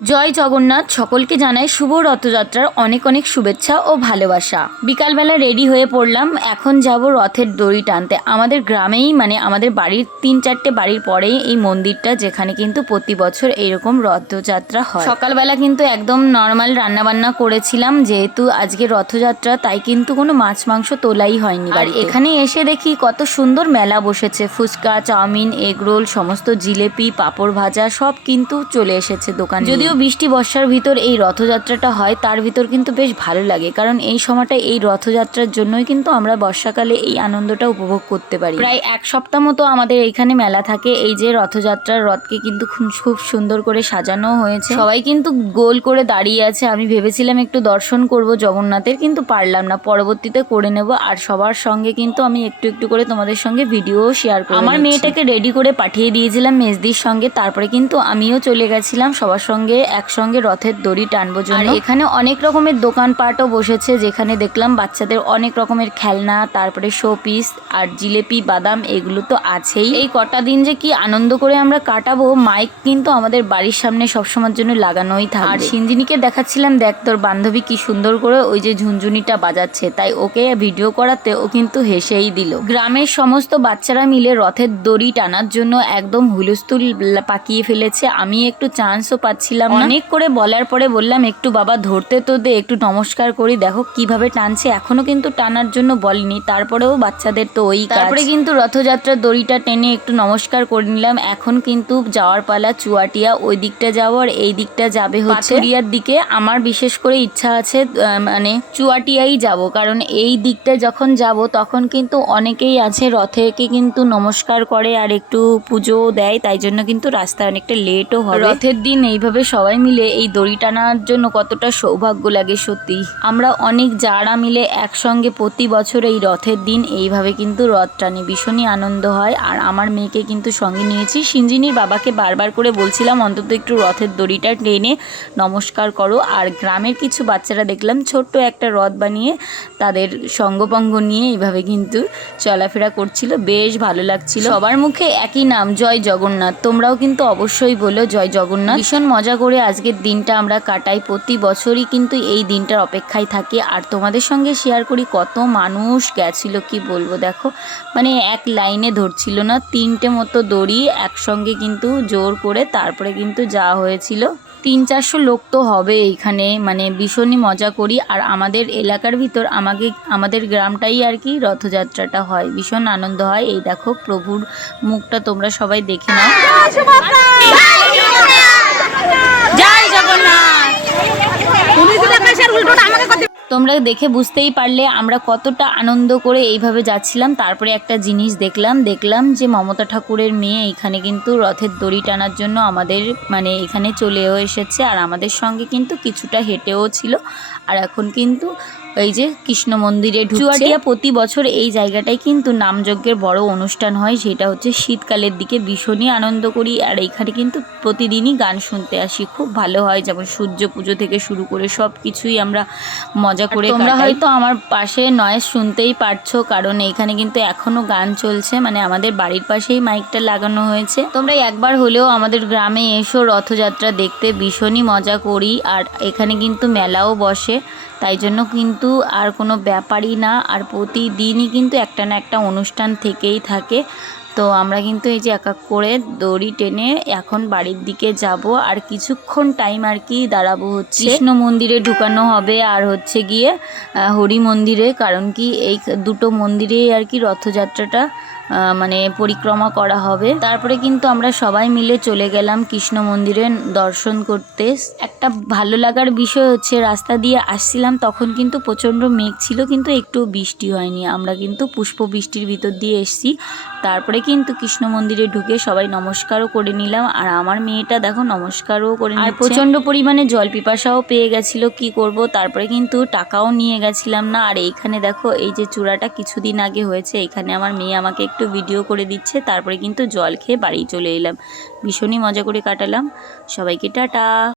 জয় জগন্নাথ। সকলকে জানাই শুভ রথযাত্রার অনেক অনেক শুভেচ্ছা ও ভালোবাসা। বিকালবেলা রেডি হয়ে পড়লাম, এখন যাব রথের দড়ি টানতে। আমাদের গ্রামেই মানে আমাদের বাড়ির 3-4টে বাড়ির পরেই এই মন্দিরটা, যেখানে কিন্তু প্রতি বছর এইরকম রথযাত্রা হয়। সকালবেলা কিন্তু একদম নর্মাল রান্নাবান্না করেছিলাম, যেহেতু আজকে রথযাত্রা তাই কিন্তু কোনো মাছ মাংস তোলাই হয়নি। আর এখানে এসে দেখি কত সুন্দর মেলা বসেছে, ফুচকা, চাউমিন, এগরোল, সমস্ত জিলেপি, পাঁপড় ভাজা সব কিন্তু চলে এসেছে দোকানে। যদিও বৃষ্টি বর্ষার ভিতর এই রথযাত্রাটা হয়, তার ভিতর কিন্তু বেশ ভালো লাগে, কারণ এই সময়টা এই রথযাত্রার জন্যই কিন্তু আমরা বর্ষাকালে এই আনন্দটা উপভোগ করতে পারি। প্রায় এক সপ্তাহ মতো আমাদের এইখানে মেলা থাকে। এই যে রথযাত্রার রথকে কিন্তু খুব সুন্দর করে সাজানো হয়েছে, সবাই কিন্তু গোল করে দাঁড়িয়ে আছে। আমি ভেবেছিলাম একটু দর্শন করব জগন্নাথের, কিন্তু পারলাম না, পরবর্তীতে করে নেব। আর সবার সঙ্গে কিন্তু আমি একটু একটু করে তোমাদের সঙ্গে ভিডিও শেয়ার করি। আমার মেয়েটাকে রেডি করে পাঠিয়ে দিয়েছিলাম মেজদির সঙ্গে, তারপরে কিন্তু আমিও চলে গেছিলাম সবার সঙ্গে একসঙ্গে রথের দড়ি টানবো জন্য। এখানে অনেক রকমের দোকানপাটও বসেছে, যেখানে দেখলাম বাচ্চাদের অনেক রকমের খেলনা, তারপরে শো পিস আর জিলেপি, বাদাম, এগুলো তো আছেই। এই কটা দিন যে কি আনন্দ করে আমরা কাটাবো, মাইক কিন্তু আমাদের বাড়ির সামনে সবসময়ের জন্য লাগানোই থাকে। আর সিঞ্জিনিকে দেখাচ্ছিলাম, দেখ তোর বান্ধবী কি সুন্দর করে ওই যে ঝুনঝুনিটা বাজাচ্ছে, তাই ওকে ভিডিও করাতে ও কিন্তু হেসেই দিল। গ্রামের সমস্ত বাচ্চারা মিলে রথের দড়ি টানার জন্য একদম হুলস্থুল পাকিয়ে ফেলেছে। আমি একটু চান্সও পাচ্ছিলাম না। অনেক করে বলার পরে বললাম, একটু বাবা ধরতে তো দে, একটু নমস্কার করি, দেখো কিভাবে টানছে। এখনো কিন্তু টানার জন্য বলিনি, তারপরেও বাচ্চাদের তো ওই কাজ। তারপরে কিন্তু রথযাত্রার দড়িটা টেনে একটু নমস্কার করে নিলাম। এখন কিন্তু যাওয়ার পালা চুয়াটিয়া, ওই দিকটা যাবো, আর এই দিকটা যাবে হচ্ছে পাথুরিয়ার দিকে। আমার বিশেষ করে ইচ্ছা আছে মানে চুয়াটিয়াই যাব, কারণ এই দিকটা যখন যাব তখন কিন্তু অনেকেই আছে রথেকে কিন্তু নমস্কার করে আর একটু পুজো দেয়, তাই জন্য কিন্তু রাস্তায় অনেকটা লেটও হবে। রথের দিন এইভাবে সবাই মিলে এই দড়ি টানার জন্য কতটা সৌভাগ্য লাগে সত্যি। আমরা অনেক যারা মিলে একসঙ্গে প্রতি বছর এই রথের দিন এইভাবে কিন্তু রথ টানি, ভীষণই আনন্দ হয়। আর আমার মেয়েকে কিন্তু সঙ্গে নিয়েছি। সিঞ্জিনির বাবাকে বারবার করে বলছিলাম অন্তত একটু রথের দড়িটা টেনে নমস্কার করো। আর গ্রামের কিছু বাচ্চারা দেখলাম ছোট্ট একটা রথ বানিয়ে তাদের সঙ্গপঙ্গ নিয়ে এইভাবে কিন্তু চলাফেরা করছিল, বেশ ভালো লাগছিল। সবার মুখে একই নাম, জয় জগন্নাথ। তোমরাও কিন্তু অবশ্যই বলো জয় জগন্নাথ। ভীষণ মজা করে আজকের দিনটা আমরা কাটাই, প্রতি বছরই কিন্তু এই দিনটার অপেক্ষায় থাকি। আর তোমাদের সঙ্গে শেয়ার করি কত মানুষ গেছিল, কি বলবো, দেখো মানে এক লাইনে ধরছিল না, 3টে মতো দড়ি একসঙ্গে কিন্তু জোর করে তারপরে কিন্তু যাওয়া হয়েছিল। 300-400 লোক তো হবে এইখানে, মানে ভীষণই মজা করি। আর আমাদের এলাকার ভিতর আমাদের গ্রামটাই আর কি রথযাত্রাটা হয়, ভীষণ আনন্দ হয়। এই দেখো প্রভুর মুখটা তোমরা সবাই দেখে নাও। জয় জগন্নাথ। তোমরা দেখে বুঝতেই পারলে আমরা কতটা আনন্দ করে এইভাবে যাচ্ছিলাম। তারপরে একটা জিনিস দেখলাম যে মমতা ঠাকুরের মেয়ে এখানে কিন্তু রথের দড়ি টানার জন্য আমাদের মানে এখানে চলেও এসেছে, আর আমাদের সঙ্গে কিন্তু কিছুটা হেঁটেও ছিল। আর এখন কিন্তু এই যে কৃষ্ণ মন্দিরে চুয়াটিয়া প্রতি বছর এই জায়গাটায় কিন্তু নামযজ্ঞের বড় অনুষ্ঠান হয়, সেটা হচ্ছে শীতকালের দিকে, ভীষণই আনন্দ করি। আর এইখানে কিন্তু প্রতিদিনই গান শুনতে আসি, খুব ভালো হয়। যেমন সূর্য পুজো থেকে শুরু করে সব কিছুই আমরা মজা করে। তোমরা হয়তো আমার পাশে নয়েজ শুনতেই পারছো, কারণ এইখানে কিন্তু এখনো গান চলছে, মানে আমাদের বাড়ির পাশেই মাইকটা লাগানো হয়েছে। তোমরা একবার হলেও আমাদের গ্রামে এসো রথযাত্রা দেখতে, ভীষণই মজা করি। আর এখানে কিন্তু মেলাও বসে, তাই জন্য কিন্তু আর কোনো ব্যাপারই না। আর প্রতিদিনই কিন্তু একটা না একটা অনুষ্ঠান থেকেই থাকে। তো আমরা কিন্তু এই যে এক এক করে দড়ি টেনে এখন বাড়ির দিকে যাব। আর কিছুক্ষণ টাইম আর কি দাঁড়াবো হচ্ছে কৃষ্ণ মন্দিরে ঢুকানো হবে, আর হচ্ছে গিয়ে হরি মন্দিরে, কারণ কি এই দুটো মন্দিরেই আর কি রথযাত্রাটা মানে পরিক্রমা করা হবে। তারপরে কিন্তু আমরা সবাই মিলে চলে গেলাম কৃষ্ণ মন্দিরে দর্শন করতে। একটা ভালো লাগার বিষয় হচ্ছে রাস্তা দিয়ে আসছিলাম তখন কিন্তু প্রচণ্ড মেঘ ছিল, কিন্তু একটু বৃষ্টি হয়নি। আমরা কিন্তু পুষ্প বৃষ্টির ভিতর দিয়ে এসছি। তারপরে কিন্তু কৃষ্ণ মন্দিরে ঢুকে সবাই নমস্কারও করে নিলাম। আর আমার মেয়েটা দেখো নমস্কারও করে নিচ্ছে। আর প্রচণ্ড পরিমাণে জল পিপাসাও পেয়ে গেছিলো, কি করব। তারপরে কিন্তু টাকাও নিয়ে গেছিলাম না। আর এইখানে দেখো এই যে চূড়াটা কিছুদিন আগে হয়েছে, এখানে আমার মেয়ে আমাকে একটু ভিডিও করে দিচ্ছে। তারপরে কিন্তু জল খেয়ে বাড়ি চলে এলাম, ভীষণই মজা করে কাটালাম। সবাইকে টাটা।